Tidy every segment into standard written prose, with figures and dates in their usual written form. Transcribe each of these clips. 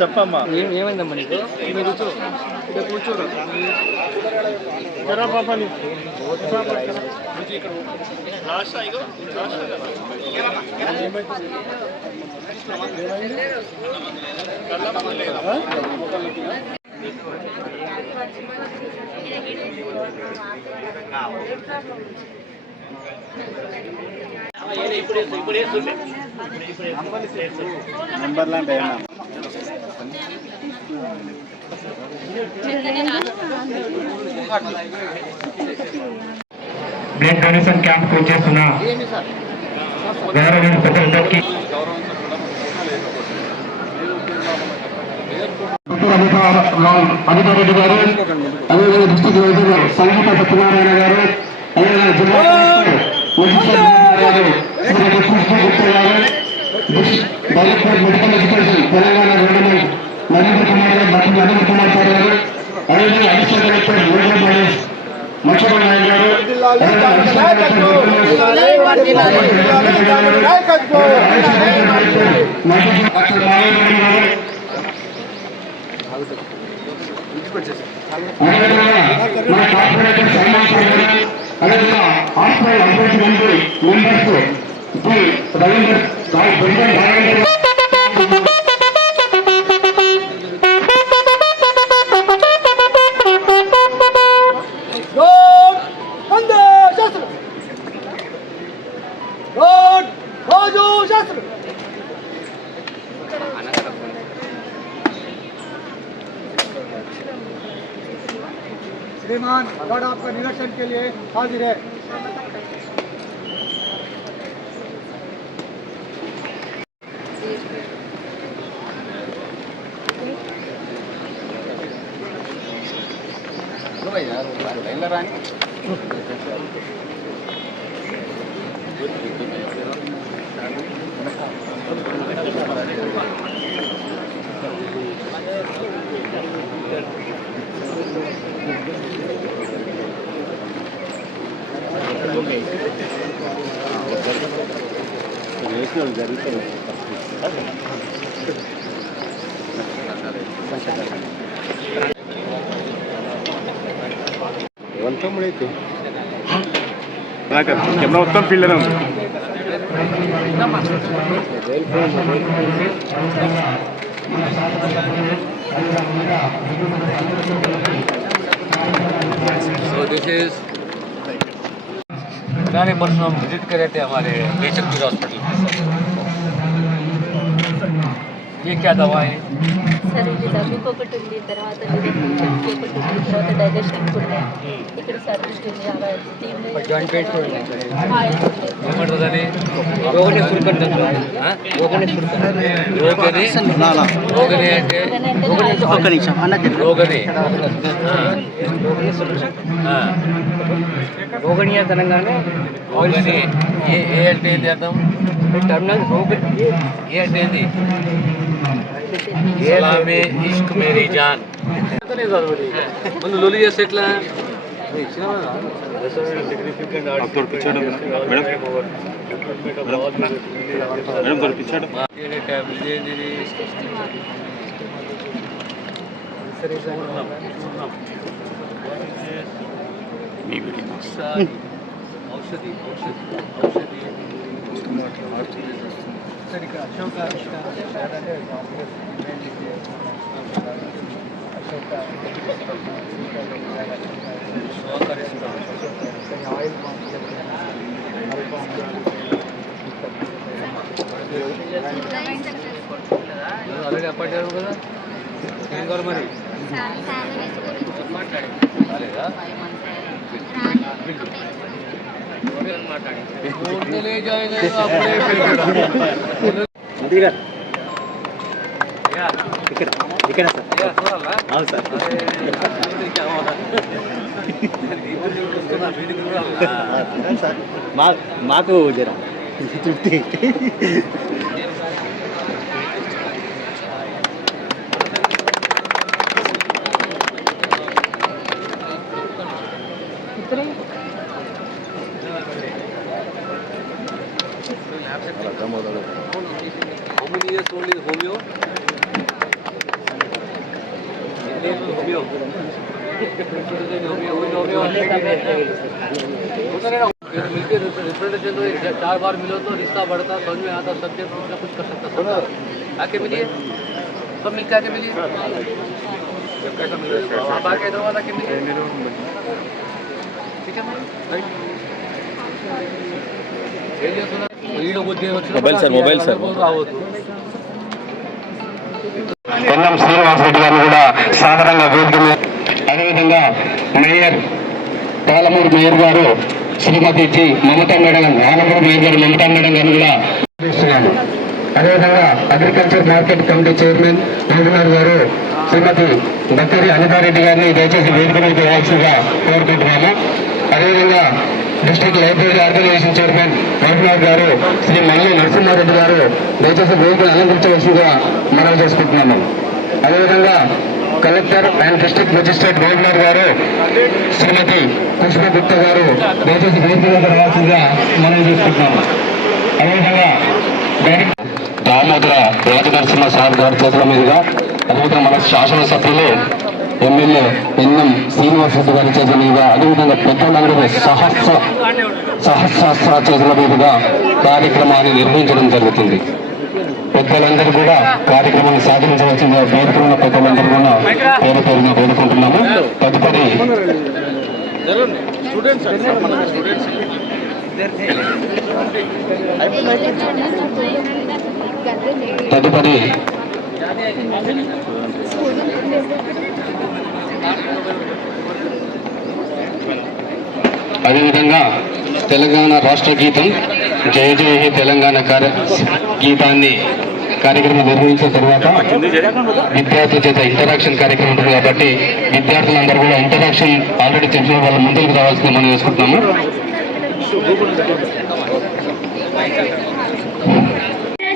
చెప్పమ్మా ఏమైందమ్మా నీకు కూర్చో కూర్చోరు పాపని నెంబర్లు అంటే బ్లడ్ డొనేషన్ క్యాంప్ వచ్చేస్తున్న గౌరవ పెద్దలందరికీ అధికారెడ్డి గారు, అదేవిధంగా డిస్ట్రిక్ట్ వైద్యులు సంగీత సత్యనారాయణ గారు, అదేవిధంగా జిల్లా గారు, director medical education Telangana government Narendra Kumar గారు, నరేంద్ర కుమార్ సార్ గారు, అదేవిధంగా అడిషనల్ డైరెక్టర్ మెడికల్ కాలేజ్ మచ్చూర్ నాయక్ గారు, హాస్పిటల్ అడ్వైజ్మెంట్ మెంబర్స్ श्रीमान अवार्ड आपका निरीक्षण के लिए हाजिर है। కెమెరా మొత్తం ఫీల్డ్ ఉంది. So this is पुराने परसों हम विजिट करे थे हमारे बेचकपुर हॉस्पिटल। ये क्या दवा है? सर ఇది దగ్గుకు ఒకటి ఉంది, తర్వాత ఒకటి ఉంది, తర్వాత డైజెషన్ కూడా ఇక్కడ సర్వీస్ ఉంది. అలా టీమ్ జాయింట్ పెయిన్ కూడా ఏమంటుందని రోగని సురుకంటారు. రోగని సురుకంటారు. రోగని అంటే ఒక్క నిమిషం అన్నది రోగని రోగణీయ తెలంగాణ రోగని ఏ అంటే ఏంటి అర్థం? టర్మినల్ రోగని ఏ అంటే ఏంటి? సలామే ఇష్క్ మేరీ జాన్. ముందు లొలి చేస్తే ఎట్లా? ఔషధి ఆల్రెడీ అపాయింట్ అయ్యారు కదా, ఏం కావాలి మరి? మాట్లాడేదా ले जाएगा अपने ఇక్కడ అవును సార్ మాకు జరం తృప్తి ఇప్పుడే How many years old is homeo? मिलकर रिप्रेजेंटेशन तो 4 बार मिलो तो रिश्ता बढ़ता, समझ में आता, सब्जेक्ट कुछ ना कुछ कर सकता सब आके मिलिए, सब मिलकर आके मिलिए, आप आके हैदराबाद आके मिलिए, ठीक है मोबाइल सर बोल रहा हो तो పొన్నం శ్రీనివాస్ రెడ్డి గారిని కూడా సాధారణంగా వేదిక మీద, అదేవిధంగా మేయర్ పాలమూరు మేయర్ గారు శ్రీమతి G Mamata madam, Alamuru mayor గారు మమతా మేడం గారిని కూడా చేస్తున్నాను. అదేవిధంగా agriculture market committee chairman Raghunath గారు శ్రీమతి బక్కరి అనితారెడ్డి గారిని దయచేసి వేదిక మీద రావాల్సిందిగా కోరుకుంటున్నాము. అదేవిధంగా district library organisation chairman Raghunath గారు శ్రీ మల్లి నరసింహారెడ్డి గారు దయచేసి వేదికను అలంకరించవలసిందిగా మనవి చేసుకుంటున్నాము. అదేవిధంగా collector and district magistrate governor గారు శ్రీమతి పుష్ప గుప్తా గారు దయచేసి వేదిక మీద రావాల్సిందిగా మనవి చేసుకుంటున్నాము. అదేవిధంగా దామోదర రాజనరసింహ సార్ గారి చేతుల మీదుగా, అదేవిధంగా మన శాసనసభ్యులు ఎమ్మెల్యే ఎన్ఎం శ్రీనివాస్ రెడ్డి గారి చేతుల మీదుగా, అదేవిధంగా పెద్దలందరూ సహస్రాస్త్ర చేతుల మీదుగా కార్యక్రమాన్ని నిర్వహించడం జరుగుతుంది. పెద్దలందరూ కూడా కార్యక్రమాన్ని సాధించవలసిందిగా వేడుకున్న పెద్దలందరూ కూడా పేరు పేరున వేడుకుంటున్నాము. తదుపరి అదేవిధంగా తెలంగాణ రాష్ట్ర గీతం జయ జయ హే తెలంగాణ గీతాన్ని కార్యక్రమం నిర్వహించిన తర్వాత విద్యార్థుల చేత ఇంటరాక్షన్ కార్యక్రమం ఉంటుంది కాబట్టి విద్యార్థులందరూ కూడా ఇంటరాక్షన్ ఆల్రెడీ తెలిసిన వాళ్ళ ముందుకు రావాల్సింది మనం వేసుకుంటున్నాము.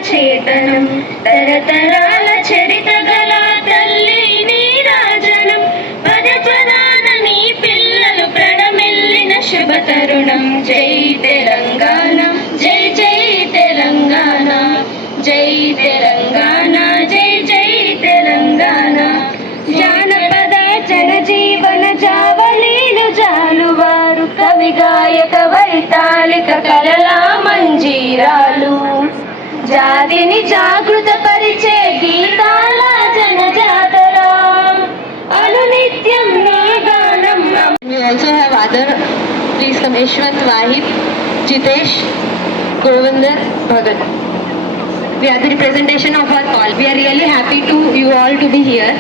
చేతనం తరతరాల చరిత గల తల్లి నీరాజనం పదపదాన నీ పిల్లలు ప్రణమిల్లిన శుభ తరుణం. జై తెలంగాణ, జై జై తెలంగాణ, జై తెలంగాణ, జై జై తెలంగాణ. జానపద జనజీవన జావలీలు జాలువారు కవి గాయక వైతాళిక కలలా మంజీరాలు జాతిని జాగృత పరిచే గీతాల జనజాతర అనునిత్యం నీ గానం. We also have other, please come, Ishwant, Wahid, Jitesh, Govinder, Bhagat. We are the representation of our call. We are really happy to you all to be here.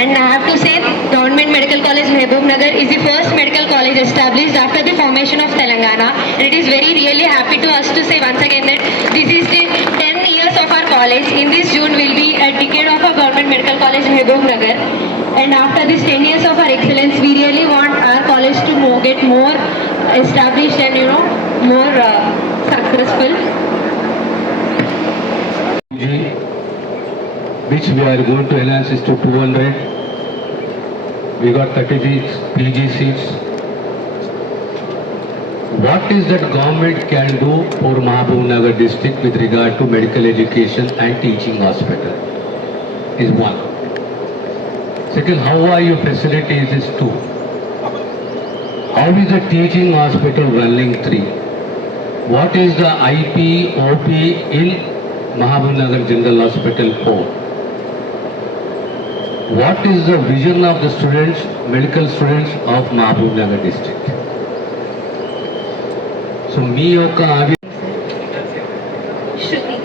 And I have to say, Government Medical College Mehboob-Nagar is the first medical college established after the formation of Telangana. And it is very really happy to us to say once again that this is the 10 years of our college. In this June will be a decade of our Government Medical College Mehboob-Nagar. And after this 10 years of our excellence, we really want our college to get more established and more successful. Which we are going to enhance is to 200. We got 30 PG seats. What is that government can do for Mahabubnagar district with regard to medical education and teaching hospital is one. Second, how are your facilities is two. How is the teaching hospital running? 3. What is the IP, OP in Mahabubnagar General Hospital 4? What is the vision of the students, medical students of Mahabubnagar district? So, me yoka Shruti,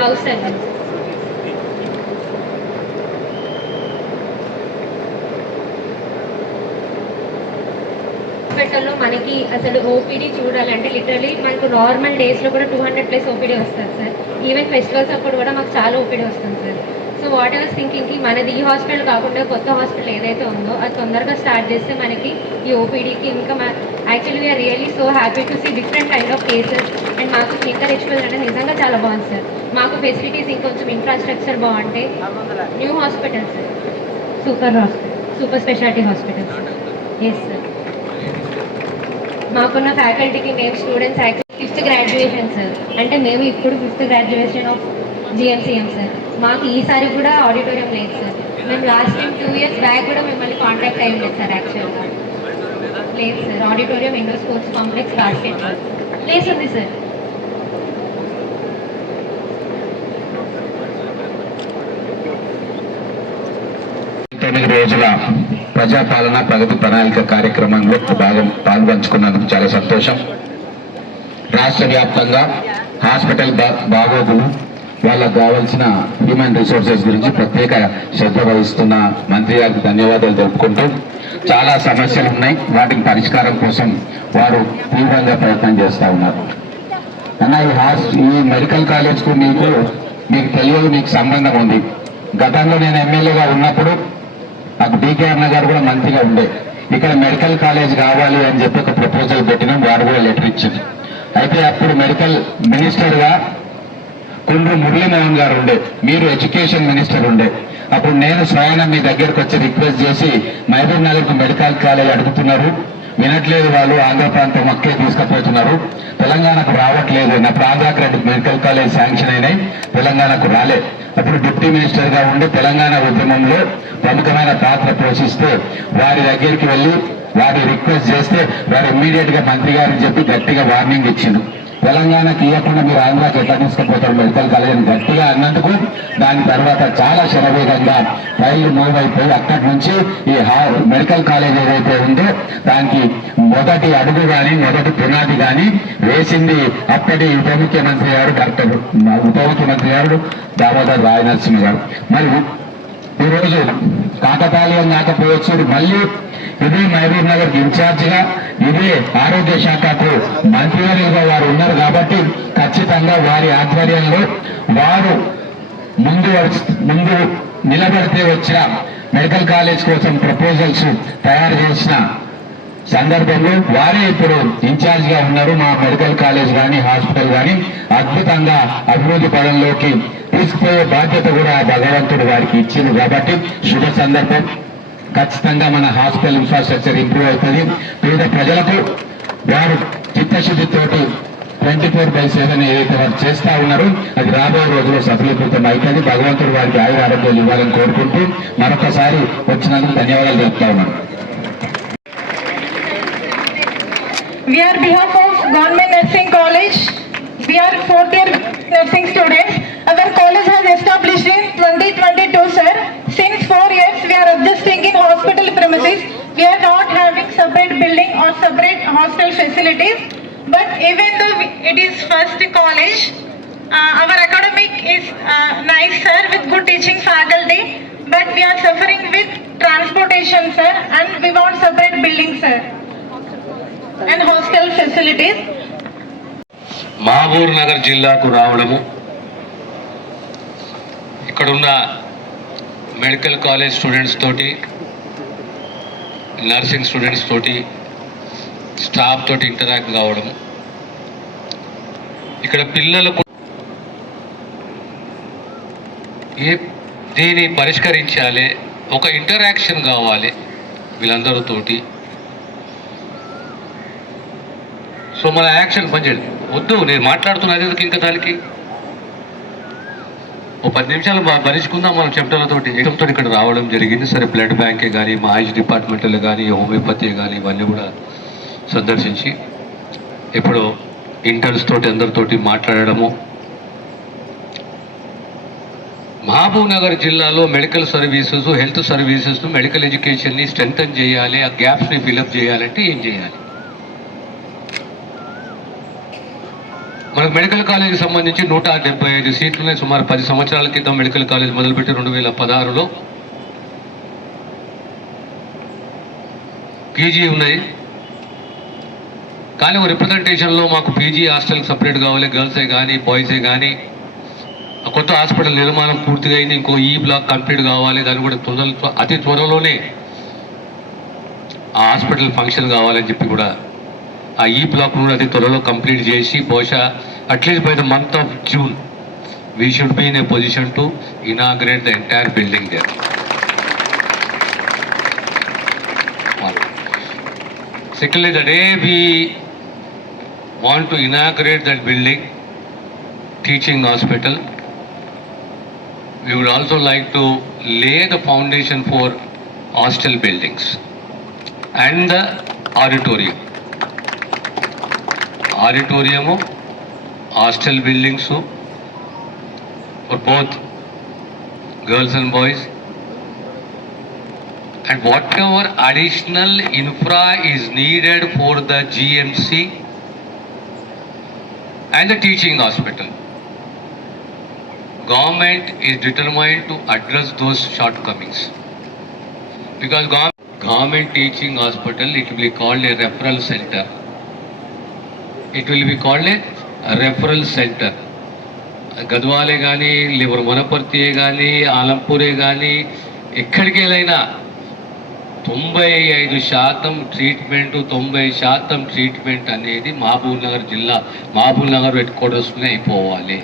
House Service. హాస్పిటల్లో మనకి అసలు OPD చూడాలంటే literally మనకు normal డేస్లో కూడా 200+ OPD వస్తుంది sir. Even festivals అప్పుడు కూడా మాకు చాలా ఓపీడీ వస్తుంది సార్. సో వాట్ ఎవర్ థింకింగ్కి మనది ఈ హాస్పిటల్ కాకుండా కొత్త హాస్పిటల్ ఏదైతే ఉందో అది తొందరగా స్టార్ట్ చేస్తే మనకి ఈ ఓపీడీకి ఇంకా actually we're really so happy to see different kind of cases. And మాకు క్లినికల్ ఎక్స్పీరియన్స్ అంటే నిజంగా చాలా బాగుంది సార్. మాకు ఫెసిలిటీస్ ఇంకొంచెం ఇన్ఫ్రాస్ట్రక్చర్ బాగుంటే new hospitals super speciality hospitals. Yes sir. మాకున్న ఫ్యాకల్టీకి మేము students actually 5th graduation sir. అంటే మేము ఇప్పుడు 5th గ్రాడ్యుయేషన్ ఆఫ్ జిఎంసీఎం సార్. మాకు ఈసారి కూడా ఆడిటోరియం లేదు సార్. మేము లాస్ట్ టైం 2 years బ్యాక్ కూడా మిమ్మల్ని కాంటాక్ట్ అయ్యి ఉండేది సార్. యాక్చువల్గా లేదు sir. Auditorium indoor sports complex basket place ఉంది సార్. రోజుల ప్రజాపాలన ప్రగతి ప్రణాళిక కార్యక్రమంలో పాల్పంచుకున్నందుకు చాలా సంతోషం. రాష్ట్ర వ్యాప్తంగా హాస్పిటల్ బాగోగులు, వాళ్ళకు కావాల్సిన హ్యూమన్ రిసోర్సెస్ గురించి ప్రత్యేక శ్రద్ధ వహిస్తున్న మంత్రి గారికి ధన్యవాదాలు తెలుపుకుంటూ, చాలా సమస్యలు ఉన్నాయి, వాటికి పరిష్కారం కోసం వారు తీవ్రంగా ప్రయత్నం చేస్తూ ఉన్నారు. అన్న ఈ మెడికల్ కాలేజ్కు మీకు తెలియదు, మీకు సంబంధం ఉంది. గతంలో నేను ఎమ్మెల్యేగా ఉన్నప్పుడు నాకు డీకే అన్న గారు కూడా మంత్రిగా ఉండే, ఇక్కడ మెడికల్ కాలేజ్ కావాలి అని చెప్పి ఒక ప్రపోజల్ పెట్టినాం, వారు కూడా లెటర్ ఇచ్చింది. అయితే అప్పుడు మెడికల్ మినిస్టర్గా కుండ్రు మురళీమోహన్ గారు ఉండే, మీరు ఎడ్యుకేషన్ మినిస్టర్ ఉండే. అప్పుడు నేను స్వయాన మీ దగ్గరకు వచ్చి రిక్వెస్ట్ చేసి మహబూబ్ నగర్కు మెడికల్ కాలేజ్ అడుగుతున్నారు, వినట్లేదు వాళ్ళు, ఆంధ్ర ప్రాంతం మక్కే తీసుకుపోతున్నారు, తెలంగాణకు రావట్లేదు. నా ఆంధ్రాకి 2 మెడికల్ కాలేజ్ శాంక్షన్ అయినాయి, తెలంగాణకు రాలే. అప్పుడు డిప్యూటీ మినిస్టర్ గా ఉండి తెలంగాణ ఉద్యమంలో ప్రముఖమైన పాత్ర పోషిస్తే వారి దగ్గరికి వెళ్ళి వారి రిక్వెస్ట్ చేస్తే వారు ఇమ్మీడియట్ గా మంత్రి గారికి చెప్పి గట్టిగా వార్నింగ్ ఇచ్చిండు. తెలంగాణకి ఇవ్వకుండా మీరు ఆంధ్రాకి ఎట్లా తీసుకుపోతారు మెడికల్ కాలేజ్ అని గట్టిగా అన్నందుకు దాని తర్వాత చాలా శరవేగంగా రైళ్లు మూవ్ అయిపోయి అక్కడి నుంచి ఈ మెడికల్ కాలేజ్ ఏదైతే ఉందో దానికి మొదటి అడుగు కానీ మొదటి పునాది కానీ వేసింది అప్పటి ఉప ముఖ్యమంత్రి గారు దామోదర్ రాయ నరసింహ గారు. మరి ఈరోజు కాకతాళీయం కాకపోవచ్చు, మళ్ళీ ఇదే మహబూబ్ నగర్ ఇన్ఛార్జిగా ఇదే ఆరోగ్య శాఖకు మంత్రివర్యులుగా వారు ఉన్నారు కాబట్టి ఖచ్చితంగా వారి ఆధ్వర్యంలో వారు ముందు నిలబడితే వచ్చిన మెడికల్ కాలేజ్ కోసం ప్రపోజల్స్ తయారు చేసిన సందర్భంలో వారే ఇప్పుడు ఇన్ఛార్జ్ గా ఉన్నారు. మా మెడికల్ కాలేజ్ కానీ హాస్పిటల్ కానీ అద్భుతంగా అభివృద్ధి పదంలోకి తీసుకుపోయే బాధ్యత కూడా భగవంతుడు వారికి ఇచ్చింది కాబట్టి శుభ సందర్భం. ఖచ్చితంగా మన హాస్పిటల్ ఇన్ఫ్రాస్ట్రక్చర్ ఇంప్రూవ్ అవుతుంది. పేద ప్రజలకు వారు చిత్తశుద్ధితోటి 24/7 ఏదైతే వారు చేస్తా ఉన్నారో అది రాబోయే రోజుల్లో సఫలీకృతం అవుతుంది. భగవంతుడు వారికి ఆయుర ఆరోగ్యాలు ఇవ్వాలని కోరుకుంటూ మరొకసారి వచ్చినందుకు ధన్యవాదాలు చెప్తా ఉన్నాను. We are behalf of Government Nursing College. We are 4th year nursing students. Our college has established in 2022, sir. Since 4 years, we are adjusting in hospital premises. We are not having separate building or separate hostel facilities. But even though it is first college, our academic is nice, sir, with good teaching faculty. But we are suffering with transportation, sir, and we want separate building, sir, and hostel facilities. Mahabub Nagar జిల్లాకు రావడము, ఇక్కడున్న medical college students తోటి, nursing students తోటి, staff తోటి interact కావడము, ఇక్కడ పిల్లలకు దీన్ని పరిష్కరించాలి, ఒక ఇంటరాక్షన్ కావాలి వీళ్ళందరితోటి. సో మన యాక్షన్ పనిచేయండి. వద్దు నేను మాట్లాడుతున్నది ఇంకా దానికి ఓ 10 నిమిషాలు భరించుకుందాం మనం చెమటలతోటి. ఇక్కడ రావడం జరిగింది. సరే బ్లడ్ బ్యాంకే కానీ మా ఆయుష్ డిపార్ట్మెంట్లో కానీ హోమియోపతి కానీ ఇవన్నీ కూడా సందర్శించి ఇప్పుడు ఇంటర్న్స్ తోటి అందరితోటి మాట్లాడడము. మహబూబ్ నగర్ జిల్లాలో medical services, health services, medical ఎడ్యుకేషన్ని స్ట్రెంథన్ చేయాలి, ఆ గ్యాప్స్ని ఫిలప్ చేయాలంటే ఏం చేయాలి? మనకు మెడికల్ కాలేజీకి సంబంధించి 175 సీట్లు ఉన్నాయి. సుమారు 10 సంవత్సరాల క్రితం మెడికల్ కాలేజ్ మొదలుపెట్టి 2016లో పీజీ ఉన్నాయి. కానీ ఒక రిప్రజెంటేషన్లో మాకు పీజీ హాస్టల్ సపరేట్ కావాలి, గర్ల్సే కానీ బాయ్సే కానీ. కొత్త హాస్పిటల్ నిర్మాణం పూర్తిగా అయింది, ఇంకో ఈ బ్లాక్ కంప్లీట్ కావాలి, దాన్ని కూడా అతి త్వరలోనే ఆ హాస్పిటల్ ఫంక్షన్ కావాలని చెప్పి కూడా ఆ ఈ బ్లాక్ కూడా అతి త్వరలో కంప్లీట్ చేసి బహుశా at least by the month of June we should be in a position to inaugurate the entire building there. Secondly, the day we want to inaugurate that building, teaching hospital. We would also like to lay the foundation for hostel buildings and the auditorium. Auditorium, hostel buildings for both girls and boys, and whatever additional infra is needed for the GMC and the teaching hospital. Government is determined to address those shortcomings, because government teaching hospital, it will be called a referral center. It will be called a referral center. గద్వాలే కానీ లేవరు వనపర్తియే కానీ ఆలంపూరే కానీ ఎక్కడికి వెళ్ళైనా 95% treatment 90% treatment అనేది మహబూబ్ నగర్ జిల్లా Mahabub Nagar head క్వార్టర్స్లోనే అయిపోవాలి.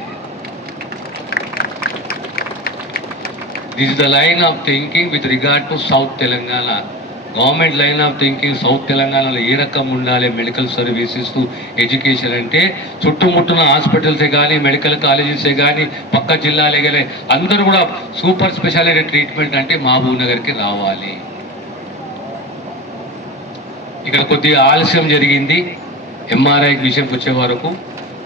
This is the line of thinking with regard to south Telangana. Government line of thinking south తెలంగాణలో ఏ రకం ఉండాలి మెడికల్ సర్వీసెస్ ఎడ్యుకేషన్ అంటే చుట్టుముట్టున హాస్పిటల్సే కానీ మెడికల్ కాలేజెసే కానీ పక్క జిల్లాలే కానీ అందరూ కూడా సూపర్ స్పెషాలిటీ ట్రీట్మెంట్ అంటే మహబూబ్ నగర్కి రావాలి. ఇక్కడ కొద్దిగా ఆలస్యం జరిగింది ఎంఆర్ఐ విషయంకి వచ్చే వరకు,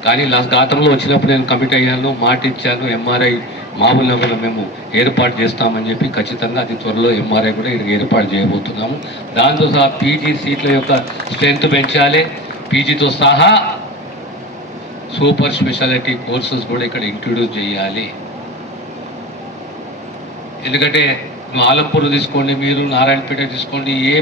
కానీ గతంలో వచ్చినప్పుడు నేను కమిట్ అయ్యాను, మాట ఇచ్చాను ఎంఆర్ఐ మహబూబ్ నగర్లో మేము ఏర్పాటు చేస్తామని చెప్పి. ఖచ్చితంగా అతి త్వరలో ఎంఆర్ఐ కూడా ఇక్కడ ఏర్పాటు చేయబోతున్నాము. దాంతో సహా పీజీ సీట్ల యొక్క స్ట్రెంత్ పెంచాలి, పీజీతో సహా సూపర్ స్పెషాలిటీ కోర్సెస్ కూడా ఇక్కడ ఇంట్రడ్యూస్ చేయాలి. ఎందుకంటే ఆలంపూర్ తీసుకోండి, మీరు నారాయణపేట తీసుకోండి, ఏ